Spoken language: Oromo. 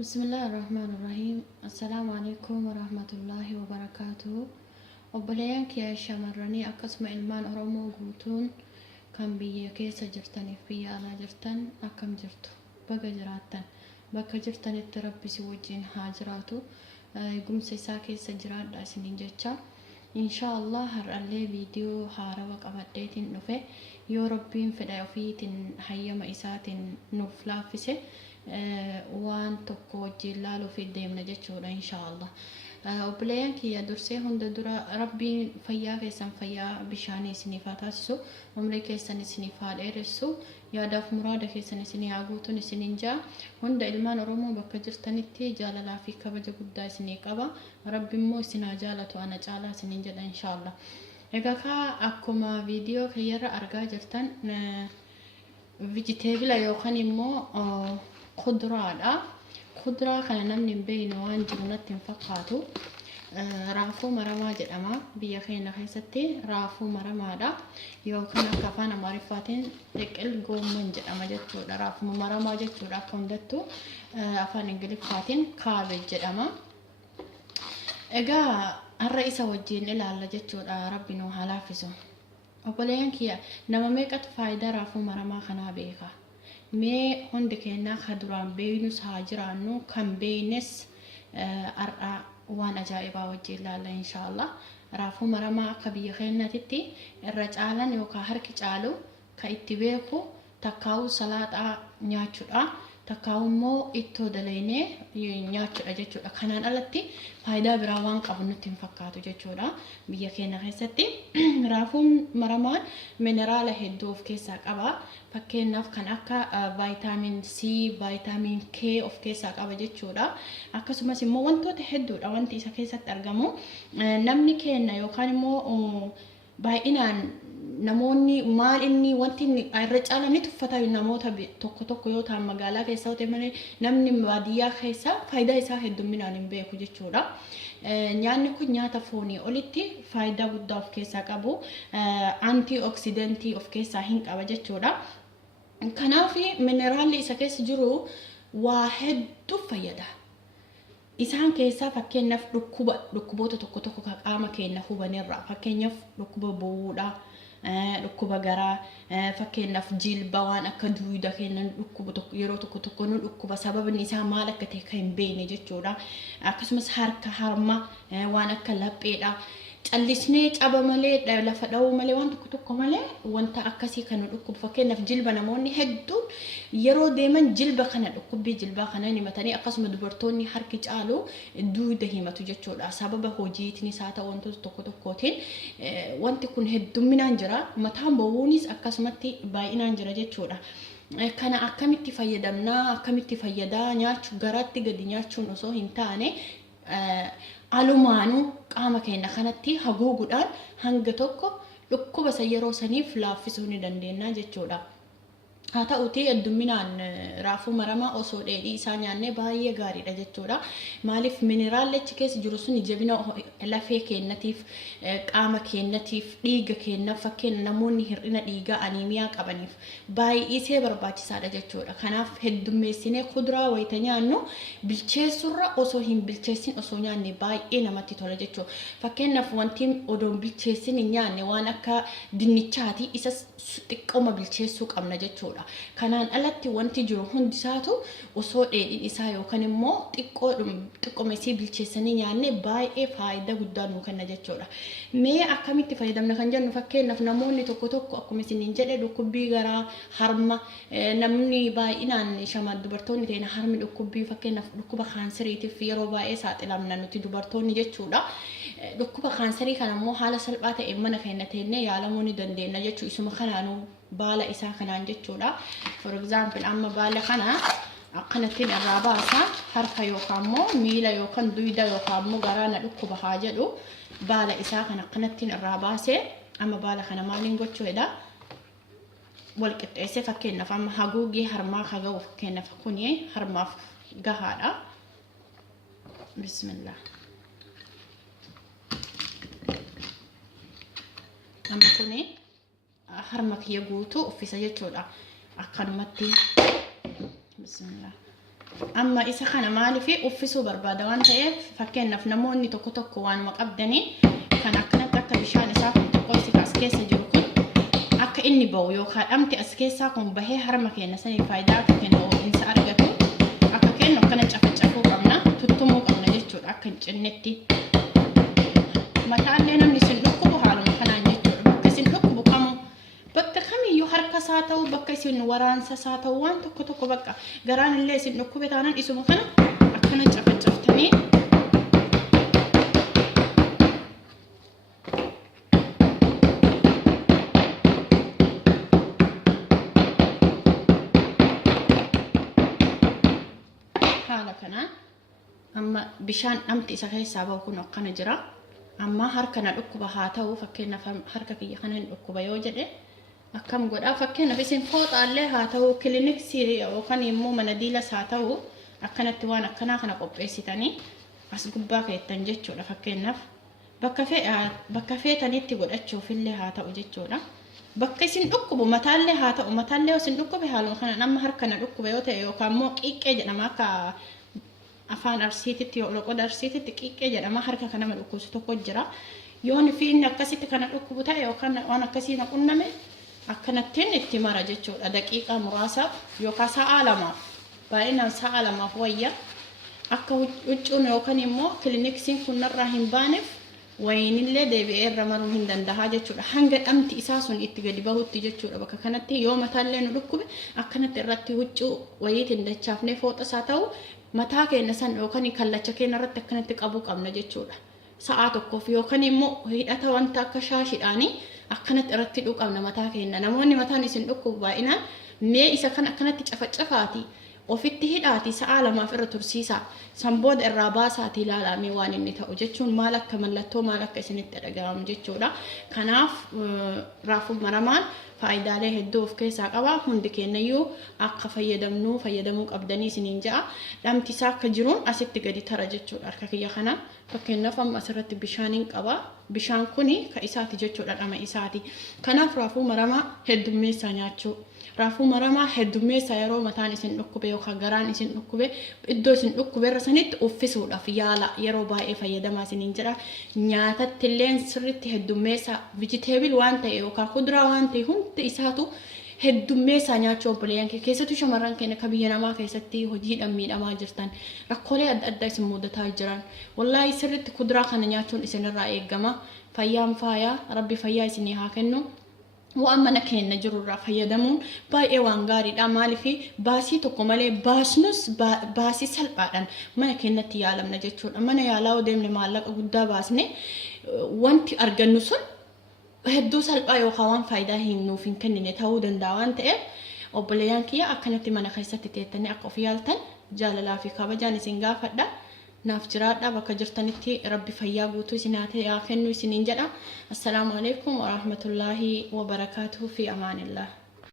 بسم الله الرحمن الرحيم. السلام عليكم ورحمة الله وبركاته. وبليانك يا شمرني أقسم إلمان أرمو قوتون كان بيا كيسا جرتني في على جرتن أكم جرتو بقى جراتن بقى جرتن التربي سوجين هاجراتو يقوم سيسا كيسا جرات داسنين جتشا إن شاء الله هر اللي فيديو هاروك أبديتين نفه يو ربين فدا وفيتين حيما إساتين نفلافسه waan tokko wajjin laaluuf deemna jechuudha inshaallah. Obboleeyyan kiyya dursee hunda dura rabbiin fayyaa keessan fayyaa bishaanii isiniif haa taasisu, umrii keessan isiniif haa dheeressu, yaadaaf muraada keessan isinii haa guutuun isiniin jaa. Hunda ilmaan Oromoo bakka jirtanitti jaalalaa fi kabaja guddaa isinii qaba. Rabbi immoo isin haa jaalatu ana caalaa isiniin jedha inshaallah. Egaa akkuma viidiyoo kiyyarra argaa jirtan vegetable yookaan immoo خضرة خضرة كان نمني بين وان جنات فقاتو رافو مرما جدما بيخين خيستي رافو مرما دا يو كان كفانا معرفاتين تقل قوم من جدما جتو رافو مرما جتو راكم دتو أفان انجليب فاتين كابج جدما اجا الرئيس وجين إلا الله جتو ربي نو حلافزو وبلين كيا نما ميكت فايدة رافو مرما خنا بيخا مي هندك هنا خدران بينوس هاجرانو كم بينس أرأى وانا جايبا وجه الله إن شاء الله رافو مرما كبي خينا تتي الرجالا يوكا هركي جالو كايتبيكو تكاو صلاة نياتشورا تكاو مو إتو دليني نياتشورا جاتشورا كانان ألتي فايدا براوان قبنو تنفقاتو جاتشورا بيا خينا خيستي رافو مرمان منرالا هدوف كيسا قبا fakkeenyaaf kan akka vitamin C, vitamin K of keessaa qaba jechuudha. Akkasumas immoo wantoota hedduudha wanti isa keessatti argamu. Namni keenya yookaan immoo baay'inaan namoonni maal inni wanti irra caalaa ni tuffata namoota tokko tokko yoo ta'an magaalaa keessa ta'e malee namni baadiyyaa keessa faayidaa isaa hedduminaan hin beeku jechuudha. Nyaanni kun nyaata foonii olitti faayidaa guddaa of keessaa qabu. Antioxidantii of keessaa hin qaba jechuudha. Kanaafi mineraalli isa keessa jiru waa hedduu fayyada. Isaan keessaa fakkeenyaaf dhukkuboota tokko tokko qaama keenya hubanirra fakkeenyaaf dhukkuba bo'uudha, dhukkuba garaa, fakkeenyaaf jilba waan akka duuda keenya dhukkuba tokko yeroo tokko nu dhukkuba sababni isaa maal akka ta'e kan hin beekne jechuudha. Akkasumas harka harma waan akka lapheedha. Callisnee caba malee lafa dha'uu malee waan tokko malee wanta akkasii kan dhukkubu fakkeenyaaf jilba namoonni hedduun yeroo deeman jilba kana dhukkubbii jilbaa kana himatanii akkasuma dubartoonni harki caalu duuda himatu jechuudha. Sababa hojiitiin isaa ta'u wantoota tokkootiin wanti kun hedduminaan jira. Mataan bo'uunis akkasumatti baay'inaan jira jechuudha. Kana akkamitti fayyadamnaa akkamitti fayyadaa nyaachuu garaatti gadi nyaachuun osoo hin taane alumaanu qaama keenya kanatti haguuguudhaan hanga tokko dhukkuba yeroo saniif laaffisuu ni dandeenya jechuudha. Haa ta'uutii hedduminaan raafuu maramaa osoo dheedhii isaa nyaannee baay'ee gaariidha jechuudha. Maaliif mineraalli achi keessa jiru sun jabina lafee keenyatiif qaama keenyatiif dhiiga keenyaaf fakkeenya namoonni hir'ina dhiigaa aniimiyaa qabaniif baay'isee barbaachisaadha jechuudha. Kanaaf heddummeessinee kuduraa wayita nyaannu bilcheessurra osoo hin bilcheessin osoo nyaanne baay'ee namatti tola jechuudha. Fakkeenyaaf wanti odoon bilcheessin hin nyaanne waan akka dinnichaati isa xiqqooma bilcheessuu qabna jechuudha. Kanaan alatti wanti jiru hundisaatu osoo dheedhiin isaa yookaan immoo xiqqoomesii bilcheessanii nyaanne baay'ee faayidaa guddaa nuu kenna jechuudha. Mee akkamitti fayyadamna kan jennu fakkeenyaaf namoonni tokko akkuma isiniin jedhe dhukkubbii garaa harma namni baay'inaan dubartoonni ta'in harmi dhukkubbii fakkeenyaaf dhukkuba kaanseriitiif yeroo baay'ee saaxilamna nuti dubartoonni jechuudha. Dhukkuba kaanserii kana immoo haala salphaa ta'een mana keenya teennee yaalamuu ni dandeenya jechuudha. Isuma kanaanuu baala isaa kanaan jechuudha. For example amma baala kana akkanattiin irraa baasa harka yookaan immoo miila yookaan duuda yookaan immoo garaana dhukkuba haa jedhu baala isaa kana akkanattiin irraa baasee amma baala kana maaliin gochuudha wal qixxeessee fakkeenyaaf amma haguugii harmaa haga'u fakkeenyaaf kuni harmaaf gahaadha. Bismillah. Amma kuni harma kiyya guutuu uffisa jechuudha. Akkanumatti bismillah amma isa kana maaliif uffisuu barbaada waan ta'eef fakkeenyaaf namoonni tokko tokko waanuma qabdanii kan akkanatti akka bishaan isaa kun tokko as keessa jiru kun akka inni ba'u yookaan dhamti as keessaa kun bahee harma keenya sanii faayidaa akka kennu insa argatu akka kennu akkana cafacafuu qabna tuttumuu qabna jechuudha akka hin cinnetti mataallee namni sin dhukkubu haaluma kanaan jechuudha bakka sin dhukkubu kamu bakka kamiyyuu harka isaa ta'u bakka isin waraansa isaa ta'u waan tokko tokko bakka garaan illee isin dhukkube taanaan isuma kana akkana cafacaftanii haala kana amma bishaan dhamti isa keessaa bahu kun akkana jira amma harka na dhukkuba haa ta'u fakkeenyaaf harka kiyya kana hin dhukkuba yoo jedhe akkam godhaa fakkeenyaaf isin fooxaallee haa ta'u kiliiniksii yookaan immoo mana diilas haa ta'u akkanatti waan akkanaa kana qopheessitanii as gubbaa keettan jechuudha fakkeenyaaf bakka feetanitti godhachuufillee haa ta'u jechuudha bakka isin dhukkubu mataallee haa ta'u mataallee isin dhukkube haaluma kana nama harka na dhukkuba yoo ta'e yookaan immoo qiiqqee jedhama akka afaan arsiititti loqoda arsiititti qiiqqee jedhama harka kana nama dhukkubu tokko jira yoon fi inni akkasitti kana dhukkubu ta'e yookaan waan akkasii na qunname akkanattiin itti mara jechuudha daqiiqaa muraasaaf yookaan sa'a lamaaf baay'inaan sa'a lamaaf wayya akka huccuun yookaan immoo kiliiniksiin kun narraa hin baaneef wayinillee deebi'ee irra maruu hin danda'a jechuudha hanga dhamti isaa sun itti gadi bahutti jechuudha bakka kanatti yoo mataallee nu dhukkube akkanatti irratti huccuu wayiitiin dachaafnee fooxa isaa ta'u mataa keenya san yookaan kallacha keenya irratti akkanatti qabuu qabna jechuudha sa'a tokkoof yookaan immoo hidhata wanta akka shaashiidhaanii akkanatti irratti dhuqamna mataa keenya namoonni mataan isin dhukkubu baay'inaan mee isa kan akkanatti cafacafaati ofitti hidhaati sa'a lamaaf irra tursiisa sanbooda irraa baasaati ilaalamee waan inni ta'u jechuun maal akka mallattoo maal akka isinitti dhaga'amu jechuudha kanaaf raafuu maramaan faayidaalee hedduu of keessaa qaba hundi keenyayyuu akka fayyadamuu qabdanii isiniin ja'a dhamti isaa akka jiruun asitti gadi tara jechuudha harka kiyya kana fakkeenyaaf amma asirratti bishaaniin qaba bishaan kuni ka isaati jechuudha dhama isaati kanaaf raafuu maramaa heddummeessaa nyaachuu raafuu maramaa heddummeessaa yeroo mataan isin dhukkube yookaan garaan isin dhukkube iddoo isin dhukkube irra sanitti uffisuudhaaf yaala yeroo baay'ee fayyadamaa isiniin jedha nyaatatti illee sirriitti heddummeessaa vijiteebil waan ta'e yookaan kuduraa waan ta'e hundi isaatu heddummeessaa nyaachuu obboleeyyan keessattuu shamarran keenya akka biyya namaa keessatti hojiidhaan miidhamaa jirtan rakkoolee adda addaa isin mudataa jiran wallaahi sirriitti kuduraa kana nyaachuun isinirraa eegama fayyaan faayaa rabbi fayyaa isinii haa kennu waan mana keenya jirurraa fayyadamuun baay'ee waan gaariidha maaliif baasii tokko malee baasnus baasii salphaadhaan mana keenyatti yaalamna jechuudha mana yaalaa deemne maallaqa guddaa baasne wanti argannu sun hedduu salphaa yookaan waan faayidaa hin nuuf hin kennine ta'uu danda'a waan ta'eef obboleeyyan kiyya akkanatti mana keessatti teettanii akka of yaaltan jaalalaa fi kabajaan isin gaafadha naaf jiraadha bakka jirtanitti rabbi fayyaa guutuu isin haa kennu isiniin jedha assalaamu alaykum wa rahmatullaahi wa barakaatuhu fi amaanillah